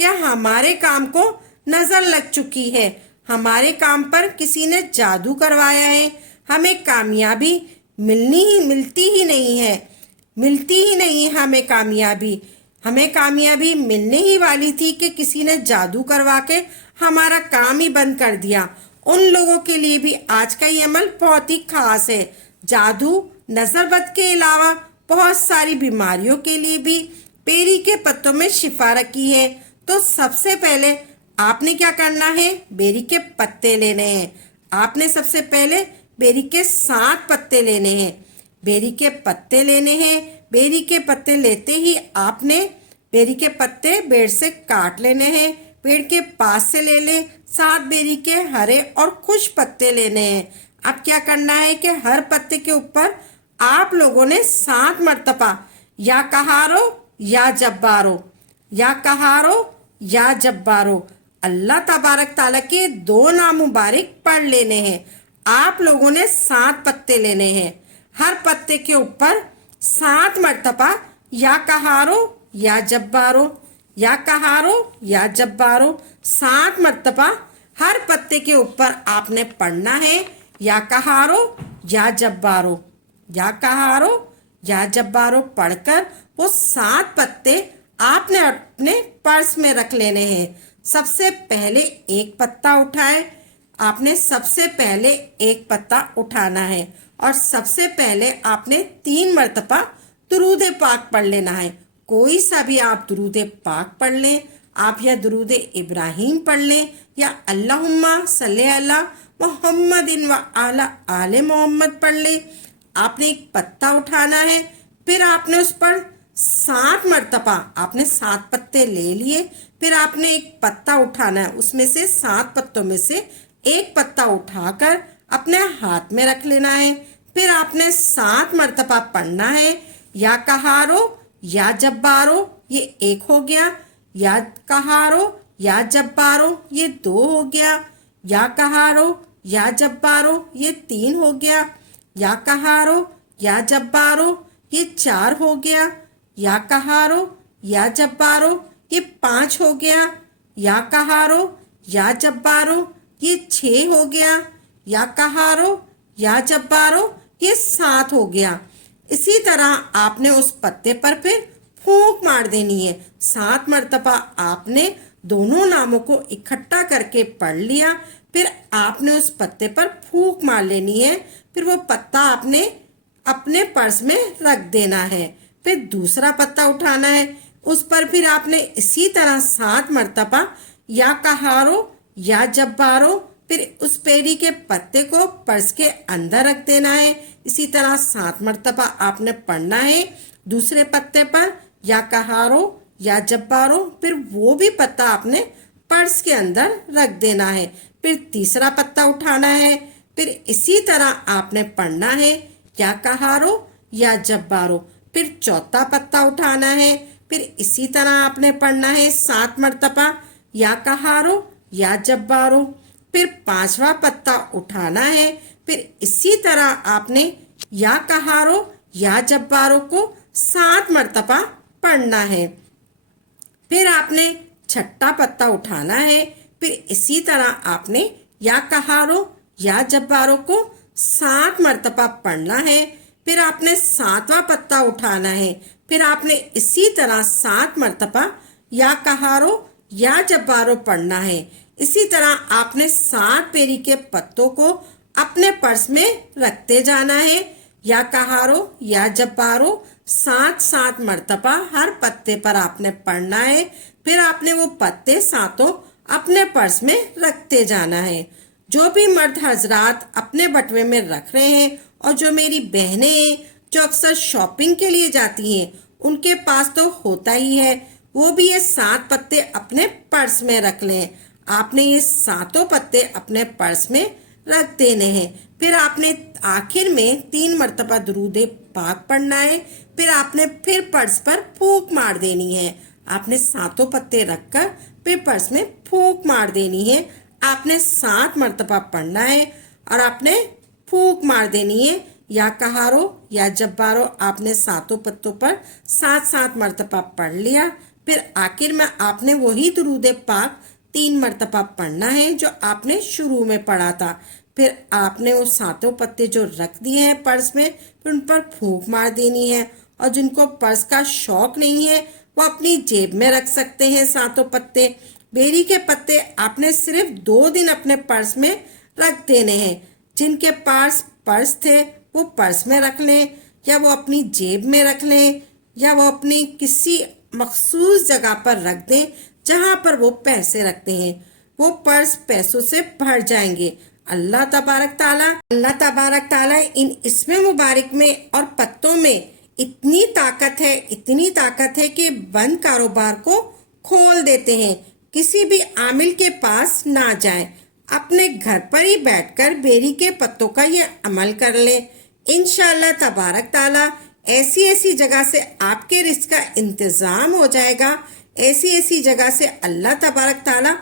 کہ ہمارے کام کو نظر لگ چکی ہے، ہمارے کام پر کسی نے جادو کروایا ہے، ہمیں کامیابی ملتی ہی نہیں ہے، ہمیں کامیابی ملنے ہی والی تھی کہ کسی نے جادو کروا کے ہمارا کام ہی بند کر دیا۔ ان لوگوں کے لیے بھی آج کا یہ عمل بہت ہی خاص ہے۔ جادو، نظر بد کے علاوہ بہت ساری بیماریوں کے لیے بھی بیری کے پتوں میں شفا رکھی ہے۔ تو سب سے پہلے آپ نے کیا کرنا ہے؟ بیری کے پتے لینے ہیں۔ آپ نے سب سے پہلے بیری کے 7 پتے لینے ہیں۔ بیری کے پتے لینے ہیں۔ بیری کے پتے لیتے ہی آپ نے بیری کے پتے پیڑ سے کاٹ لینے ہیں، پیڑ کے پاس سے لے لیں۔ 7 بیری کے ہرے اور خشک پتے لینے ہیں۔ اب کیا کرنا ہے کہ ہر پتے کے اوپر آپ لوگوں نے 7 مرتبہ یا کہارو یا جبارو، یا کہارو یا جبارو، اللہ تبارک تعالیٰ کے 2 نام مبارک پڑھ لینے ہیں۔ آپ لوگوں نے 7 پتے لینے ہیں، ہر پتے کے اوپر 7 مرتبہ یا کہارو یا جبارو، یا کہارو یا جبارو، 7 مرتبہ ہر پتے کے اوپر آپ نے پڑھنا ہے، یا کہارو یا جبارو، یا کہارو یا جبارو پڑھ کر وہ 7 پتے آپ نے اپنے پرس میں رکھ لینے ہیں۔ سب سے پہلے ایک پتا اٹھائے، آپ نے سب سے پہلے ایک پتا اٹھانا ہے، اور سب سے پہلے آپ نے 3 مرتبہ درود پاک پڑھ لینا ہے۔ کوئی سا بھی آپ درود پاک پڑھ لیں، آپ یا درود ابراہیم پڑھ لیں، یا اللہم صلی علی محمد و علی آل محمد پڑھ لیں۔ آپ نے ایک پتا اٹھانا ہے، پھر آپ نے اس پر 7 مرتبہ، آپ نے 7 پتے لے لیے، پھر آپ نے ایک پتا اٹھانا ہے، اس میں سے 7 پتوں میں سے ایک پتا اٹھا کر اپنے ہاتھ میں رکھ لینا ہے۔ پھر آپ نے 7 مرتبہ پڑھنا ہے، یا کہارو یا جبارو، یہ 1 ہو گیا، یا کہارو یا جبارو، یہ 2 ہو گیا، یا کہارو یا جبارو، یہ 3 ہو گیا، یا کہارو یا جبارو، یہ 4 ہو گیا، یا کہارو یا جبارو، یہ 5 ہو گیا، یا کہارو یا جبارو، یہ 6 ہو گیا، یا کہارو یا جبارو، یہ 7 ہو گیا۔ اسی طرح آپ نے اس پتے پر پھر پھونک مار دینی ہے۔ 7 مرتبہ آپ نے دونوں ناموں کو اکٹھا کر کے پڑھ لیا، پھر آپ نے اس پتے پر پھونک مار لینی ہے، پھر وہ پتا آپ نے اپنے پرس میں رکھ دینا ہے۔ پھر دوسرا پتا اٹھانا ہے، اس پر پھر آپ نے اسی طرح 7 مرتبہ یا کہارو یا جبارو، پھر اس بیری کے پتے کو پرس کے اندر رکھ دینا ہے۔ اسی طرح 7 مرتبہ آپ نے پڑھنا ہے دوسرے پتے پر یا کہارو یا جبارو، پھر وہ بھی پتا آپ نے پرس کے اندر رکھ دینا ہے۔ پھر تیسرا پتا اٹھانا ہے، پھر اسی طرح آپ نے پڑھنا ہے یا کہارو یا جبارو، پھر چوتھا پتا اٹھانا ہے، پھر اسی طرح آپ نے پڑھنا ہے 7 مرتبہ یا کہارو یا جبارو، پھر 5واں پتا اٹھانا ہے، پھر اسی طرح آپ نے یا کہارو یا جبارو کو 7 مرتبہ پڑھنا ہے۔ پھر آپ نے 6واں پتا اٹھانا ہے، پھر اسی طرح آپ نے یا کہارو یا جبارو کو 7 مرتبہ پڑھنا ہے۔ پھر آپ نے 7واں پتا اٹھانا ہے، پھر آپ نے اسی طرح 7 مرتبہ یا کہارو یا جبارو پڑھنا ہے۔ اسی طرح آپ نے 7 بیری کے پتوں کو اپنے پرس میں رکھتے جانا ہے، یا کہارو یا جبارو 7 مرتبہ ہر پتے پر آپ نے پڑھنا ہے، پھر آپ نے وہ پتے 7 اپنے پرس میں رکھتے جانا ہے۔ جو بھی مرد حضرات اپنے بٹوے میں رکھ رہے ہیں، اور جو میری بہنیں ہیں جو اکثر شاپنگ کے لیے جاتی ہیں، ان کے پاس تو ہوتا ہی ہے، وہ بھی یہ 7 پتے اپنے پرس میں رکھ لیں۔ آپ نے یہ 7 پتے اپنے پرس میں رکھ دینے ہیں۔ پھر آپ نے آخر میں 3 مرتبہ درود پاک پڑھنا ہے، پھر آپ نے پھر پرس پر پھونک مار دینی ہے۔ آپ نے 7 پتے رکھ کر پھر پرس میں پھونک مار دینی ہے۔ آپ نے 7 مرتبہ پڑھنا ہے اور آپ نے پھونک مار دینی ہے، یا کہارو یا جبارو آپ نے 7 پتوں پر 7 مرتبہ پڑھ لیا، پھر آخر میں آپ نے وہی درود پاک 3 مرتبہ پڑھنا ہے جو آپ نے شروع میں پڑھا تھا. پھر آپ نے وہ ساتوں پتے جو رکھ دیے ہیں پرس میں پھر ان پر پھونک مار دینی ہے. اور جن کو پرس کا شوق نہیں ہے وہ اپنی جیب میں رکھ سکتے ہیں ساتوں پتے. بیری کے پتے آپ نے صرف 2 دن اپنے پرس میں رکھ دینے ہیں. جن کے پاس پرس تھے وہ پرس میں رکھ لیں یا وہ اپنی جیب میں رکھ لیں یا وہ اپنی کسی مخصوص جگہ پر رکھ دیں جہاں پر وہ پیسے رکھتے ہیں. وہ پرس پیسوں سے بھر جائیں گے. اللہ تبارک تعالیٰ ان اسم مبارک میں اور پتوں میں اتنی طاقت ہے کہ بند کاروبار کو کھول دیتے ہیں. کسی بھی عامل کے پاس نہ جائیں. اپنے گھر پر ہی بیٹھ کر بیری کے پتوں کا یہ عمل کر لیں. انشاءاللہ تبارک تعالیٰ ایسی جگہ سے آپ کے رزق کا انتظام ہو جائے گا. ایسی جگہ سے اللہ تبارک تعالیٰ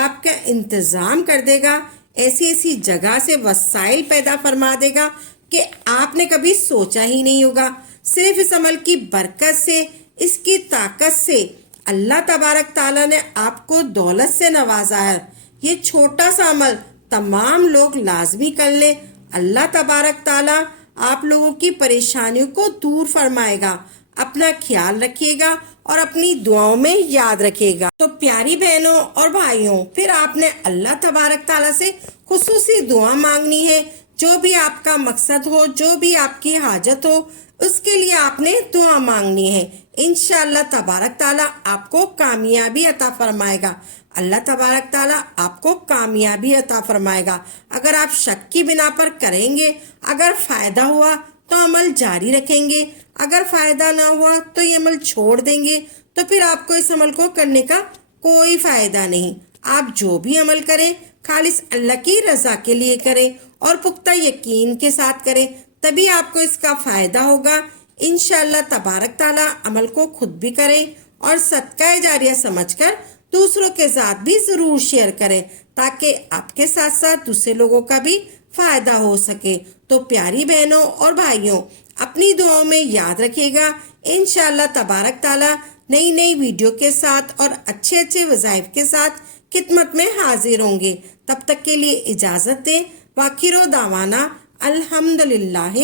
آپ کا انتظام کر دے گا. ایسی جگہ سے وسائل پیدا فرما دے گا کہ آپ نے کبھی سوچا ہی نہیں ہوگا. صرف اس عمل کی برکت سے، اس کی طاقت سے اللہ تبارک تعالیٰ نے آپ کو دولت سے نوازا ہے. یہ چھوٹا سا عمل تمام لوگ لازمی کر لیں. اللہ تبارک تعالیٰ آپ لوگوں کی پریشانیوں کو دور فرمائے گا. اپنا خیال رکھیے گا اور اپنی دعاؤں میں یاد رکھیے گا. تو پیاری بہنوں اور بھائیوں، پھر آپ نے اللہ تبارک تعالیٰ سے خصوصی دعا مانگنی ہے. جو بھی آپ کا مقصد ہو، جو بھی آپ کی حاجت ہو، اس کے لیے آپ نے دعا مانگنی ہے. انشاءاللہ تبارک تعالیٰ آپ کو کامیابی عطا فرمائے گا. اللہ تبارک تعالیٰ آپ کو کامیابی عطا فرمائے گا. اگر آپ شک کی بنا پر کریں گے، اگر فائدہ ہوا تو عمل جاری رکھیں گے، اگر فائدہ نہ ہوا تو یہ عمل چھوڑ دیں گے، تو پھر آپ کو اس عمل کو کرنے کا کوئی فائدہ نہیں. آپ جو بھی عمل کریں خالص اللہ کی رضا کے لیے کریں اور پختہ یقین کے ساتھ کریں، تبھی آپ کو اس کا فائدہ ہوگا. انشاءاللہ تبارک تعالیٰ عمل کو خود بھی کریں اور صدقہ جاریہ سمجھ کر دوسروں کے ساتھ بھی ضرور شیئر کریں تاکہ آپ کے ساتھ ساتھ دوسرے لوگوں کا بھی فائدہ ہو سکے. تو پیاری بہنوں اور بھائیوں، اپنی دعاؤں میں یاد رکھیے گا. انشاءاللہ تبارک تعالیٰ نئی ویڈیو کے ساتھ اور اچھے وظائف کے ساتھ خدمت میں حاضر ہوں گے. تب تک کے لیے اجازت دیں. وآخر دعوانا الحمدللہ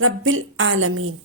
رب العالمین.